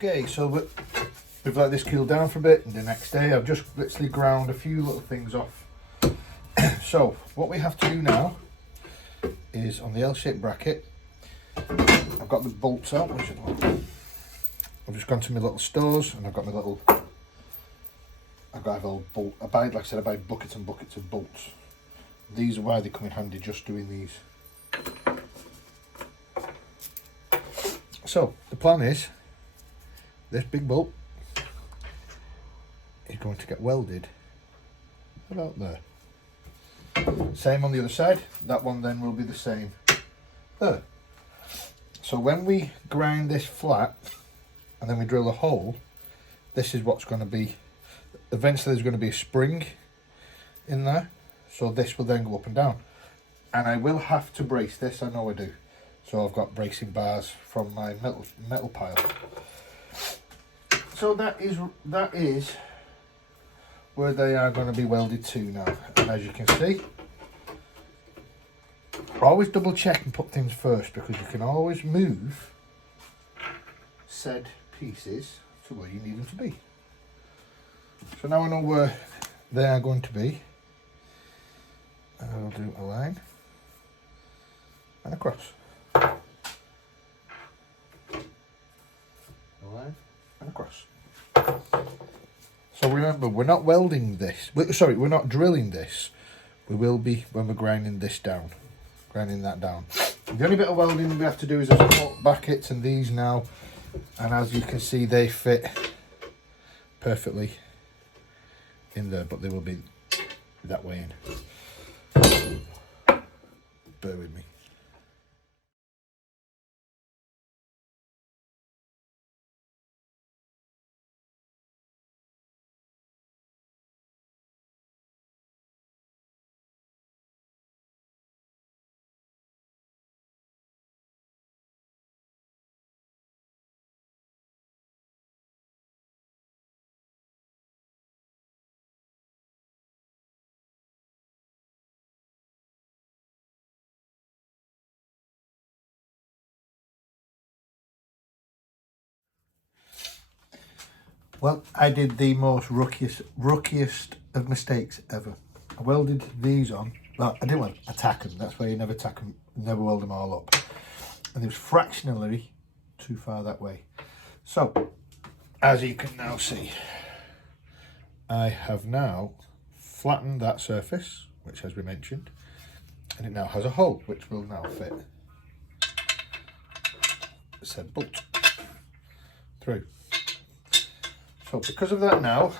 Okay, so we've let this cool down for a bit, and the next day I've just literally ground a few little things off. So what we have to do now is on the L-shaped bracket, I've got the bolts out, which I've just gone to my little stores and I've got my little, I've got a little bolt, like I said, I buy buckets and buckets of bolts. These are why they come in handy, just doing these. So the plan is, this big bolt is going to get welded about there. Same on the other side, that one then will be the same there. So when we grind this flat and then we drill a hole, this is what's going to be, eventually there's going to be a spring in there, so this will then go up and down. And I will have to brace this, I know I do. So I've got bracing bars from my metal pile. So that is where they are going to be welded to now. And as you can see, always double check and put things first, because you can always move said pieces to where you need them to be. So now I know where they are going to be. I'll do a line and across. A line and across. So remember, we're not welding this. Sorry, we're not drilling this. We will be when we're grinding this down. Grinding that down. The only bit of welding we have to do is put brackets and these now. And as you can see, they fit perfectly in there, but they will be that way in. Bear with me. Well, I did the most rookiest of mistakes ever. I welded these on. Well, I didn't tack them. That's why you never tack them, never weld them all up. And it was fractionally too far that way. So, as you can now see, I have now flattened that surface, which as we mentioned, and it now has a hole, which will now fit said bolt through. So because of that now,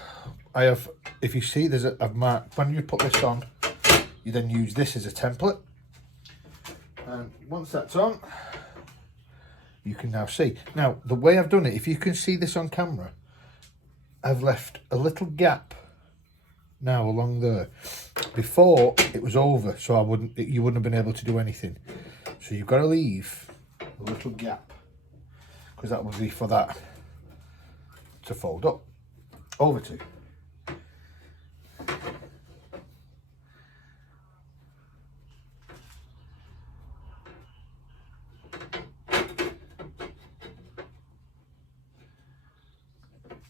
I have, if you see, I've marked, when you put this on, you then use this as a template. And once that's on, you can now see. Now, the way I've done it, if you can see this on camera, I've left a little gap now along there. Before, it was over, so you wouldn't have been able to do anything. So you've got to leave a little gap, because that would be for that to fold up over to.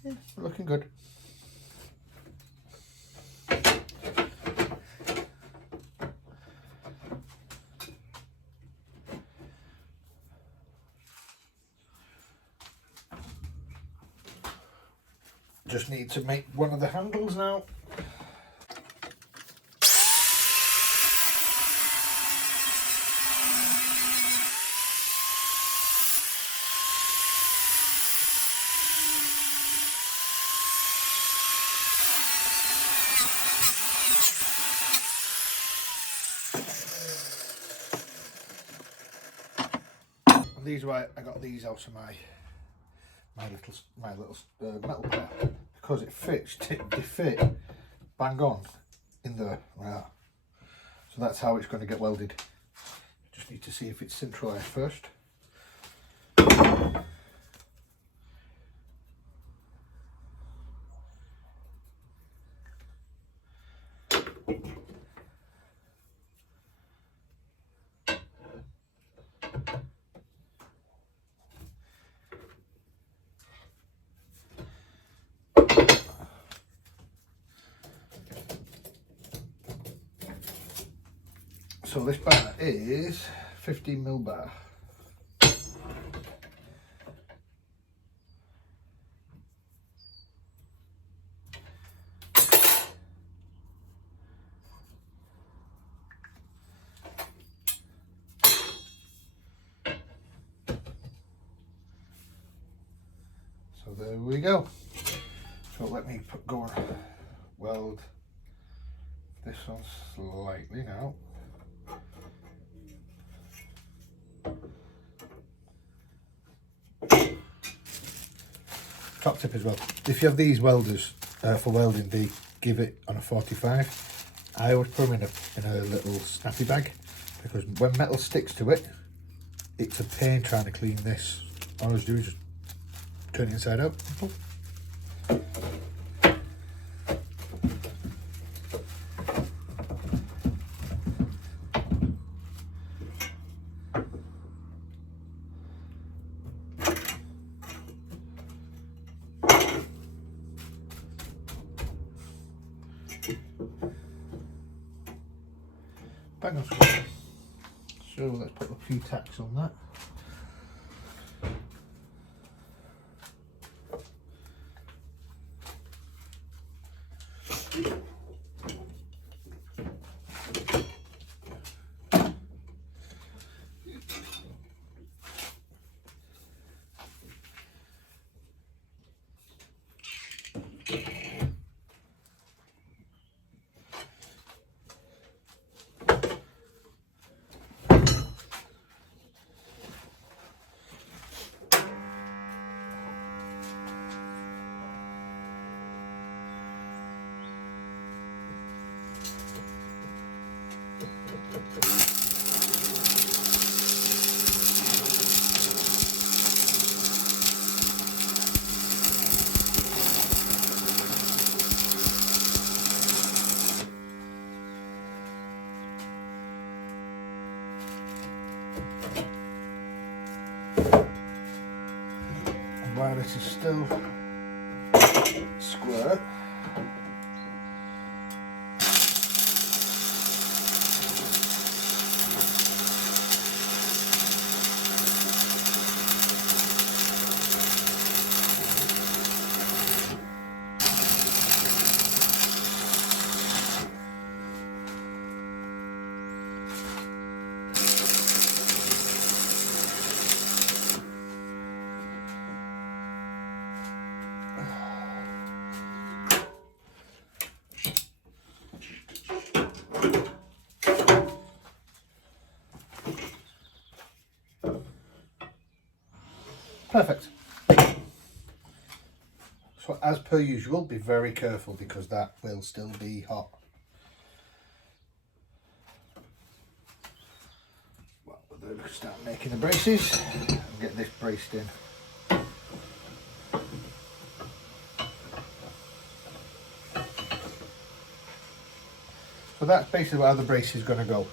Yeah, looking good. Just need to make one of the handles now. And these are why I got these out of my little metal pile, because it fits, they fit bang on in there like that. So that's how it's going to get welded. Just need to see if it's centralised first. So this bar is 15mm bar. So there we go. So let me go and weld this one slightly now. Top tip as well, if you have these welders for welding, they give it on a 45. I always put them in a little snappy bag, because when metal sticks to it, it's a pain trying to clean this. All I always do is just turn it inside out. Bang on square. So let's put a few tacks on that. While this is still square, perfect. So as per usual, be very careful because that will still be hot. Well, we'll start making the braces and get this braced in. So that's basically where the brace is going to go.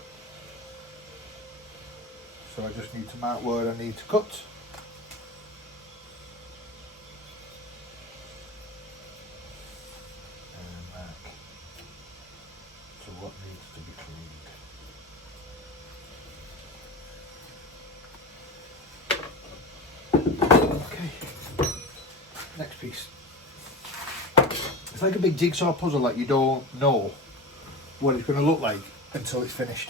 So I just need to mark where I need to cut. And mark to what needs to be cleaned. Okay, next piece. It's like a big jigsaw puzzle that you don't know what it's going to look like until it's finished.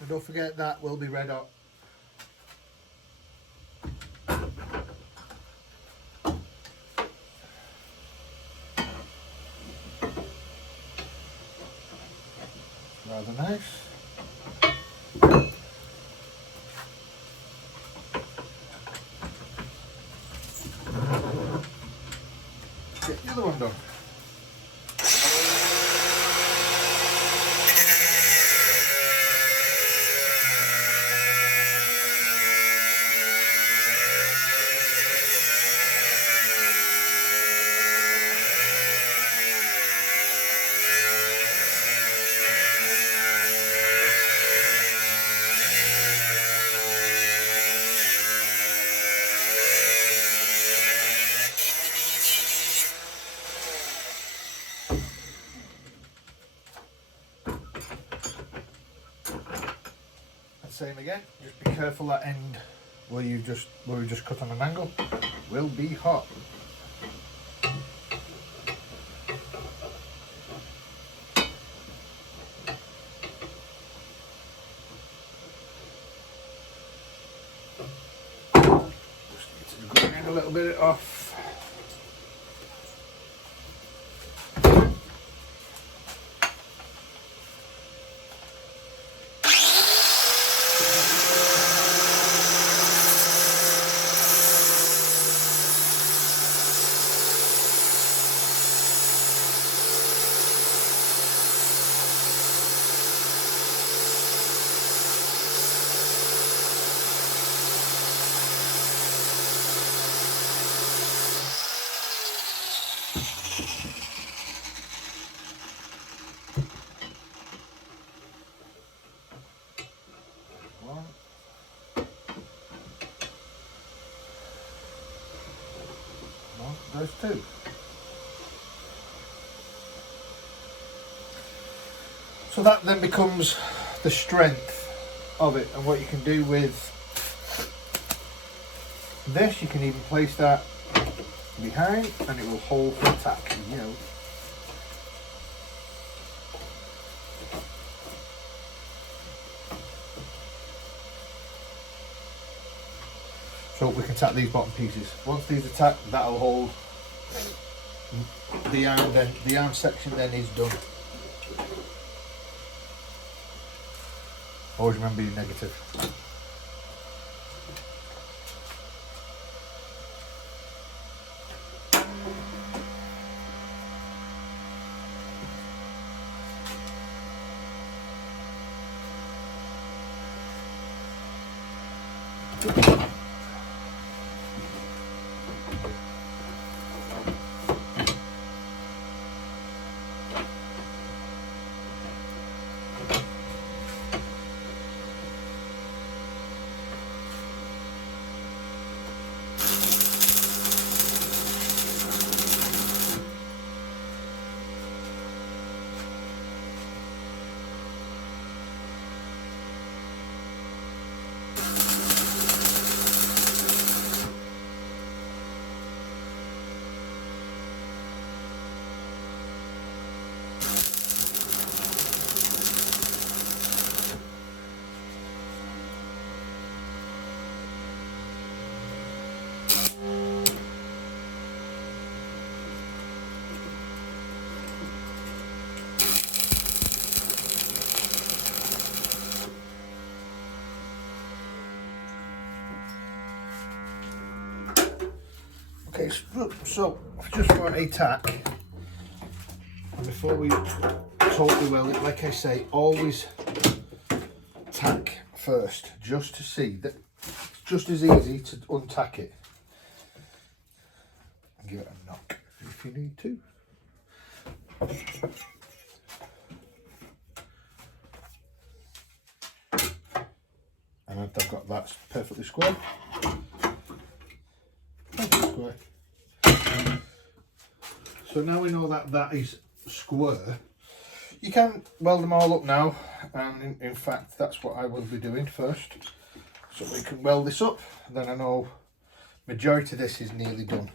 And don't forget that will be red hot. Rather nice. Get the other one done. Same again, just be careful that end where we just cut on an angle will be hot. Just need to grind a little bit off. There's two. So that then becomes the strength of it, and what you can do with this, you can even place that behind and it will hold the tack, you know. So we can tack these bottom pieces. Once these are tacked, that'll hold the arm. Then the arm section then is done. Always remember your negative. Okay, so just for a tack, and before we totally weld it, like I say, always tack first, just to see that it's just as easy to untack it. give it a knock if you need to. And I've got that perfectly square. Perfectly square. So now we know that that is square, you can weld them all up now, and in fact that's what I will be doing first. So we can weld this up, and then I know majority of this is nearly done.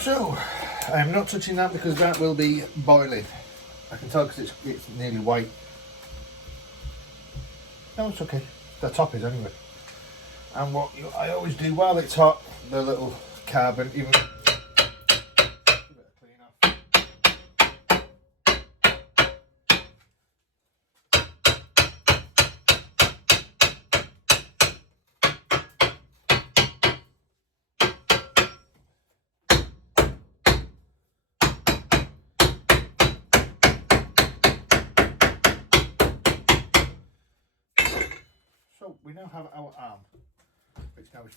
So, I am not touching that because that will be boiling. I can tell because it's nearly white. No, it's okay. The top is anyway. And what I always do while it's hot, the little carbon, even give it a clean off. So we now have our arm, which now is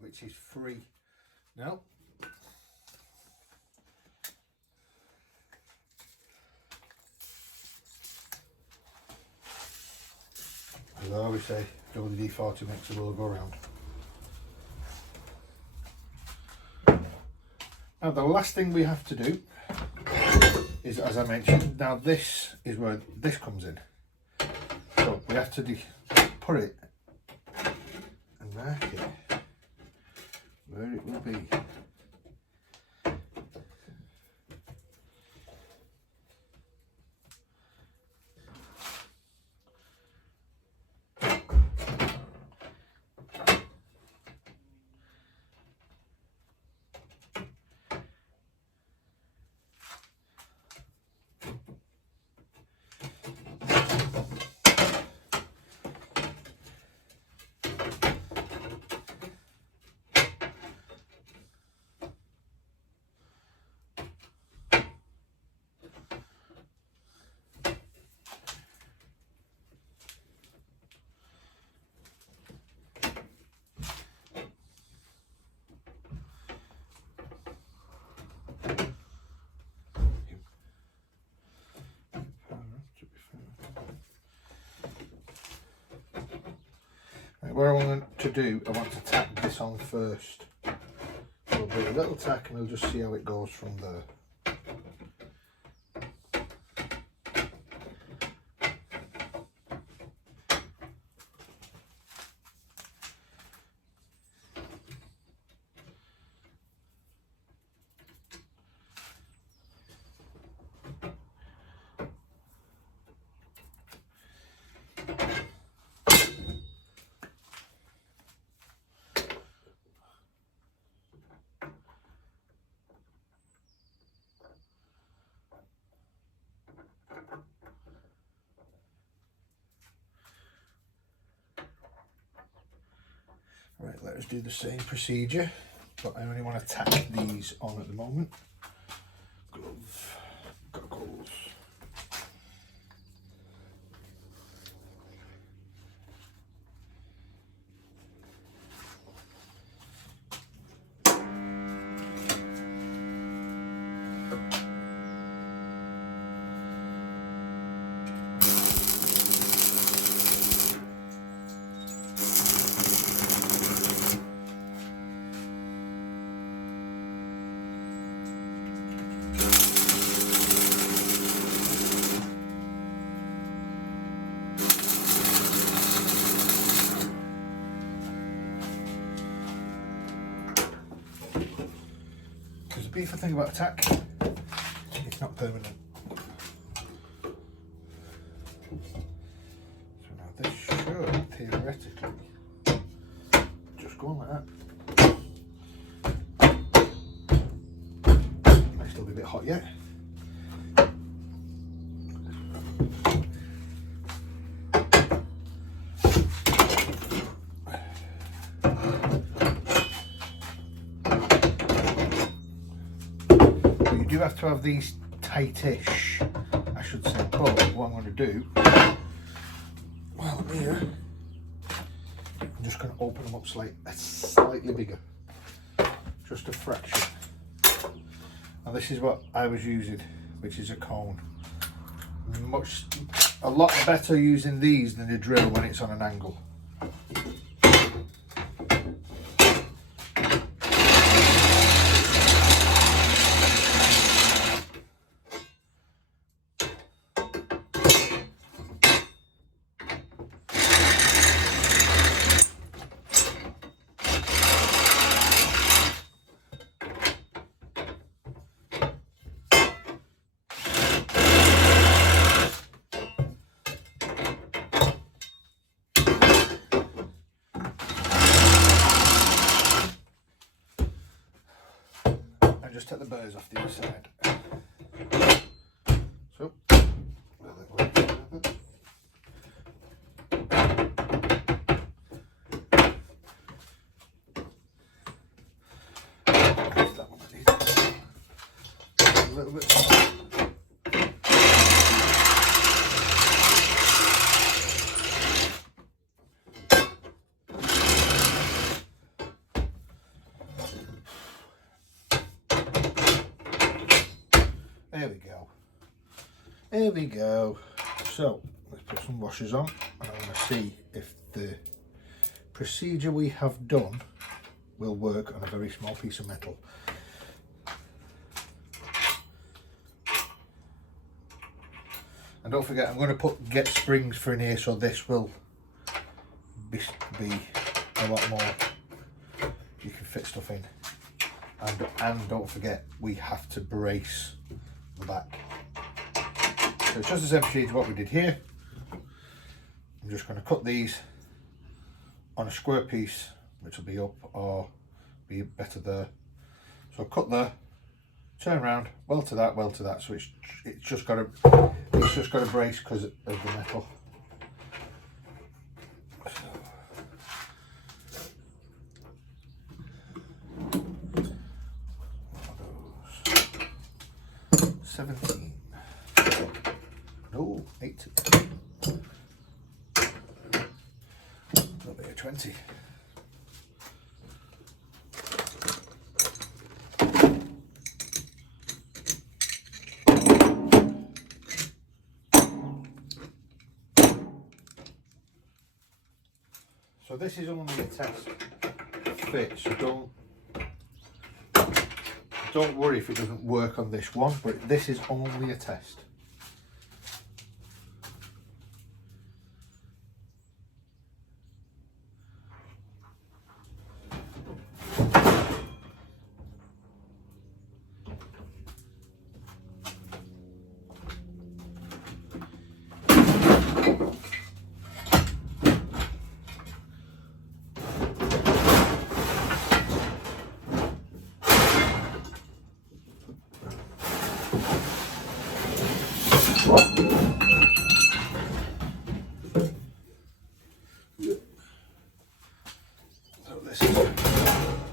which is free. Now, as I always say, WD-40 makes the world go round. Now the last thing we have to do is, as I mentioned, now this is where this comes in. So we have to put it and mark it where it will be. What I want to do, I want to tack this on first. So we'll do a little tack and we'll just see how it goes from there. Right, let us do the same procedure, but I only want to tack these on at the moment. Glove, goggles. The beautiful thing about a tack, it's not permanent. So now this should theoretically just go on like that. Might still be a bit hot yet. You have to have these tightish, I should say, but what I'm going to do, while I'm here, I'm just going to open them up slightly bigger, just a fraction. And this is what I was using, which is a cone. A lot better using these than a drill when it's on an angle. just take the burrs off the inside. So, that one I need a little bit. There we go. There we go. So let's put some washers on, and I want to see if the procedure we have done will work on a very small piece of metal. And don't forget, I'm going to get springs for in here, so this will be a lot more. You can fit stuff in. And don't forget, we have to brace the back. So it's just the same procedure what we did here. I'm just going to cut these on a square piece, which will be up or be better there. So cut there, turn around, weld to that. So it's just got to brace because of the metal. So, 17. No, 18. That'll be a 20. So this is only a test fit, so don't worry if it doesn't work on this one, but this is only a test. So this is a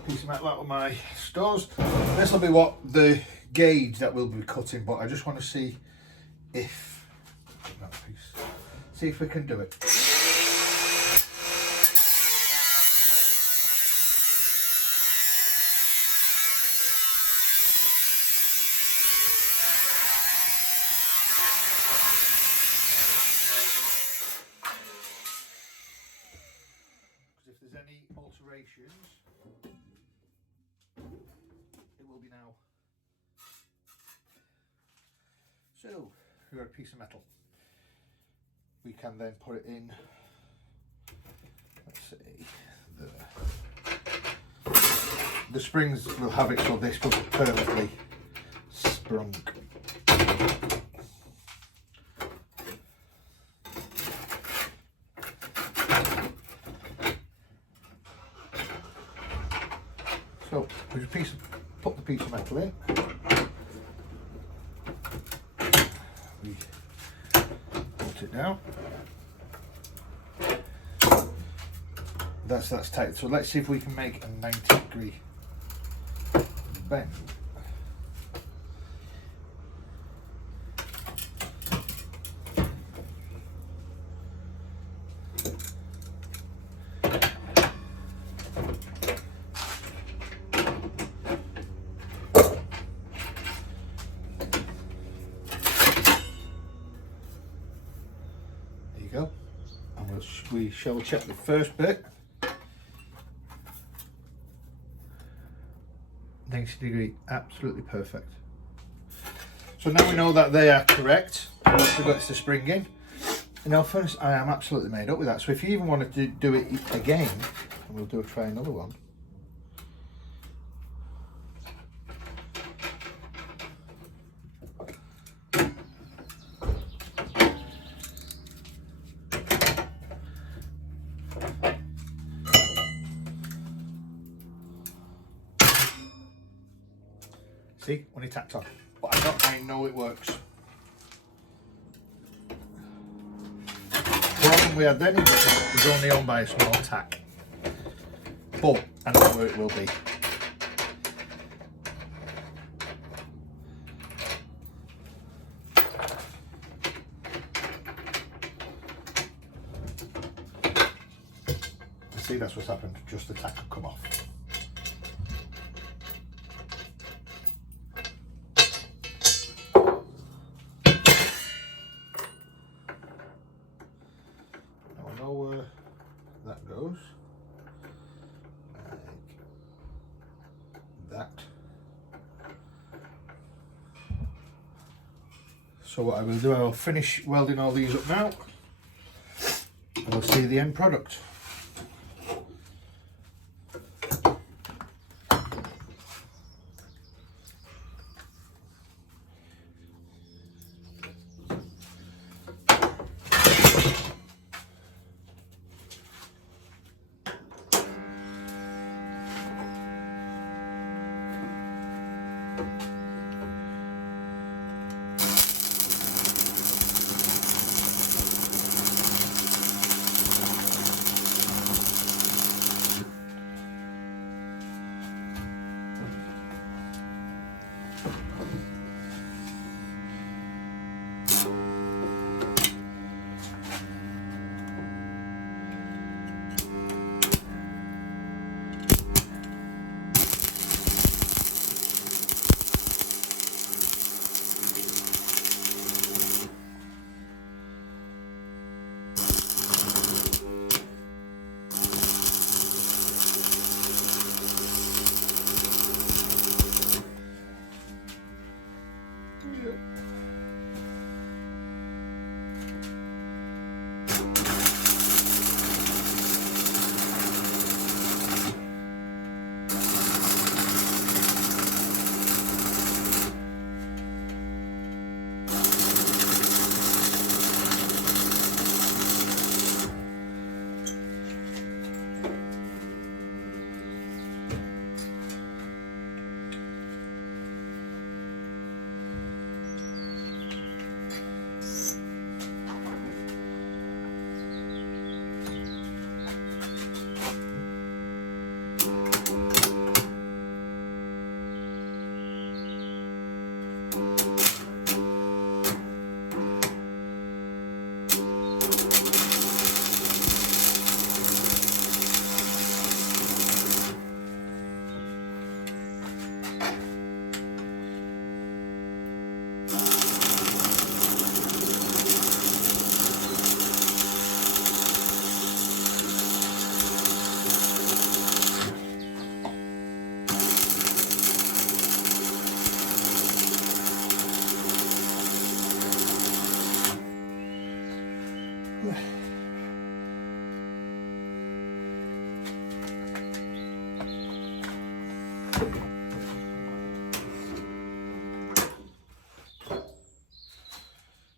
piece of metal out of my stores. This will be what the gauge that we'll be cutting, but I just want to see if we can do it. If there's any alterations, it will be now. So we've got a piece of metal. We can then put it in, let's say, the springs will have it so this will be perfectly sprung. So we just put the piece of metal in. We put it down. That's tight. So let's see if we can make a 90-degree bend. Go, and we shall check the first bit. 90-degree, absolutely perfect. So now we know that they are correct. Once we got the spring in, now first I am absolutely made up with that. So if you even want to do it again, and we'll try another one. See, when it tacked on. But I know it works. The problem we had then was only on by a small tack. But I know where it will be. See, that's what's happened, just the tack will come off. Now I know where that goes, like that. So what I will do, I will finish welding all these up now, and we'll see the end product.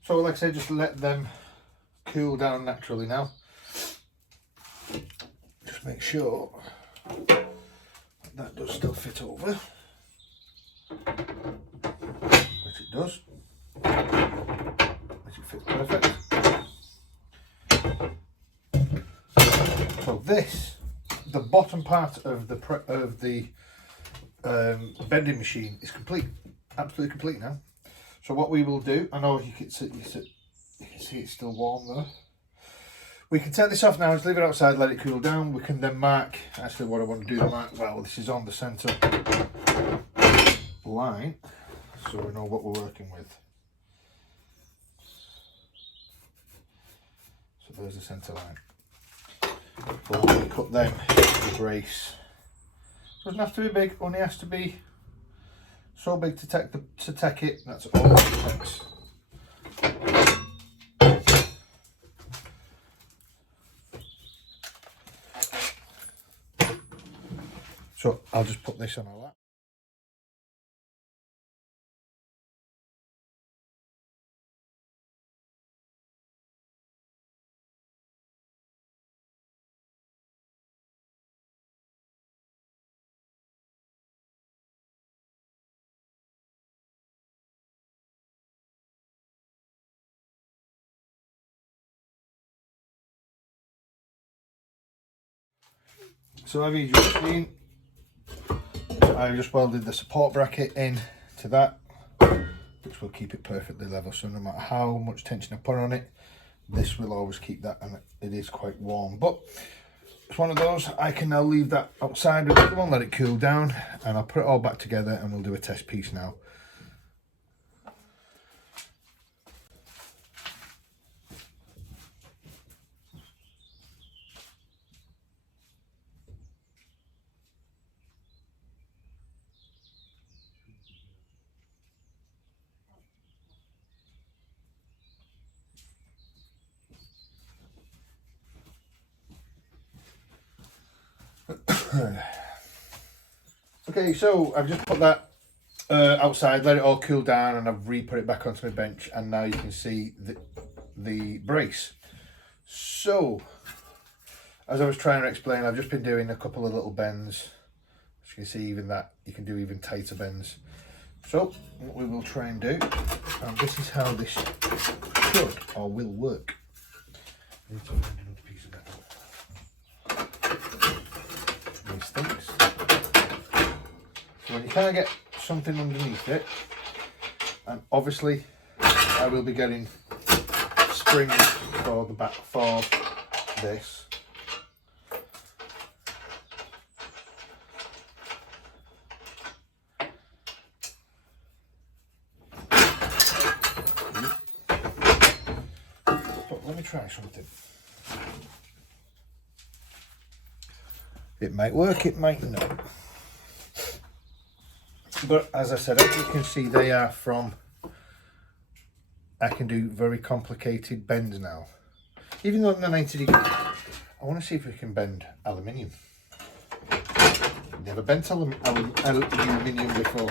So like I said, just let them cool down naturally now. Just make sure that does still fit over, which it does, which it fits perfect. So this, the bottom part of the bending machine is complete, absolutely complete now. So what we will do, I know you can see it's still warm though. We can take this off now, just leave it outside, let it cool down. We can then mark, actually what I want to do to mark, well, this is on the centre line, so we know what we're working with. So there's the centre line. But we cut them to brace. Doesn't have to be big, only has to be so big to take it, that's all it takes. So I'll just put this on our lap. So have you just seen, I just welded the support bracket in to that, which will keep it perfectly level, so no matter how much tension I put on it, this will always keep that, and it is quite warm. But it's one of those, I can now leave that outside with the one, let it cool down, and I'll put it all back together and we'll do a test piece now. Okay, so I've just put that outside, let it all cool down, and I've re-put it back onto my bench, and now you can see the brace. So, as I was trying to explain, I've just been doing a couple of little bends. As you can see, even that, you can do even tighter bends. So, what we will try and do, and this is how this should or will work. I need to find another piece of metal. These things. So when you can't get something underneath it, and obviously I will be getting springs for the back for this. But let me try something. It might work, it might not. But as I said, as you can see, they are from, I can do very complicated bends now. Even though they're 90 degrees, I want to see if we can bend aluminium. Never bent aluminium before.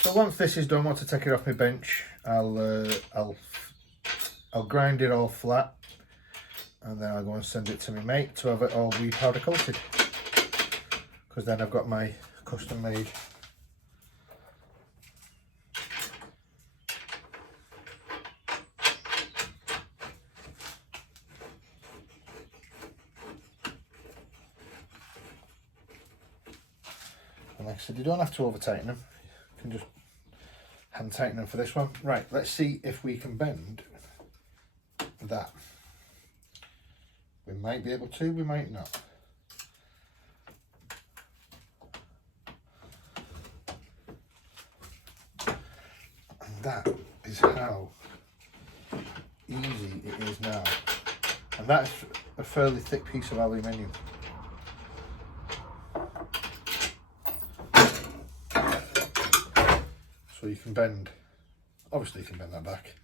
So once this is done, once I take it off my bench, I'll grind it all flat, and then I'll go and send it to my mate to have it all re-powder coated, because then I've got my custom made and like I said, you don't have to over tighten them, you can just hand tighten them for this one. Right, let's see if we can bend that. We might be able to, we might not. And that is how easy it is now. And that's a fairly thick piece of aluminium. So you can bend, obviously you can bend that back,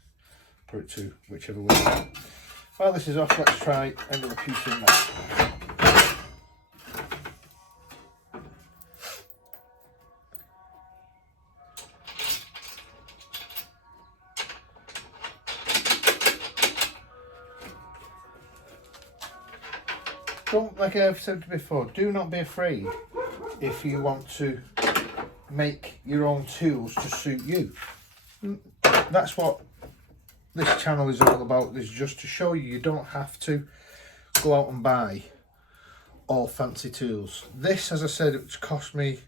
put it to whichever way. While this is off, let's try another piece in there. Don't, like I've said before, do not be afraid if you want to make your own tools to suit you. That's what this channel is all about, is just to show you you don't have to go out and buy all fancy tools. This, as I said, it's cost me,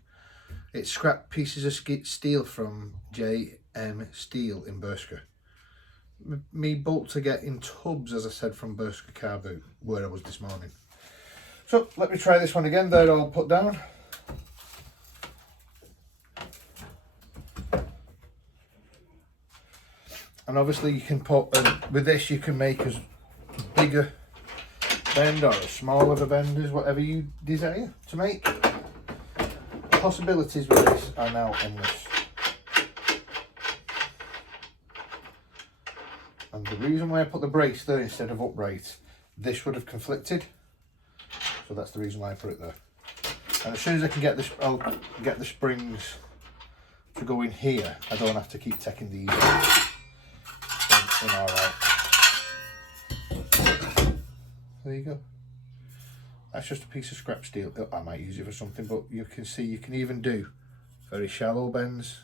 it's scrap pieces of steel from JM Steel in Bershka. Me bolts I get in tubs, as I said, from Bershka car boot, where I was this morning. So let me try this one again. They're all put down. And obviously you can put, with this you can make as big a bend or as small of a bend as whatever you desire to make. Possibilities with this are now endless. And the reason why I put the brace there instead of upright, this would have conflicted. So that's the reason why I put it there. And as soon as I can get this, I'll get the springs to go in here. I don't have to keep taking these out. Alright. There you go. That's just a piece of scrap steel. I might use it for something, but you can see you can even do very shallow bends,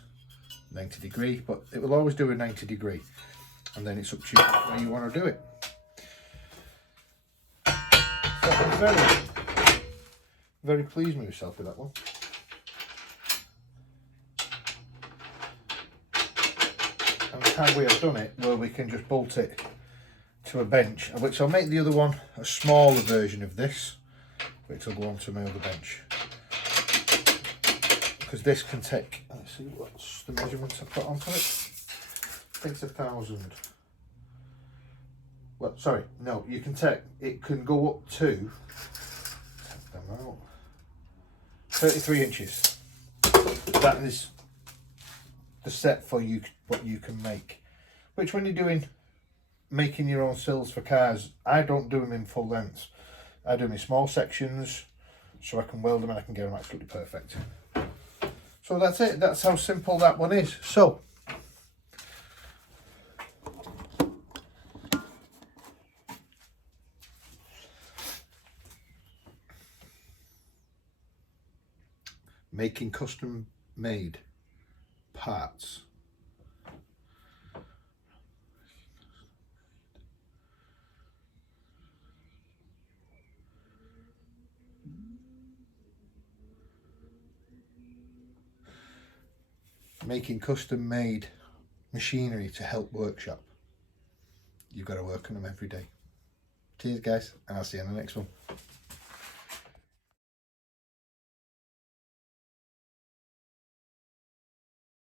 90 degree, but it will always do a 90 degree. And then it's up to you where you want to do it. I'm very, very pleased with myself with that one. And the time we have done it, where we can just bolt it to a bench, which I'll make the other one a smaller version of this, which will go onto my other bench. Because this can take, let's see what's the measurements I put onto it. I think it's 1,000. Well, sorry, no, you can take, it can go up to, take them out, 33 inches. That is the set for you, what you can make. Which when you're making your own sills for cars, I don't do them in full lengths. I do them in small sections so I can weld them and I can get them absolutely perfect. So that's it, that's how simple that one is. So, making custom made parts. Making custom made machinery to help workshop. You've got to work on them every day. Cheers guys, and I'll see you in the next one.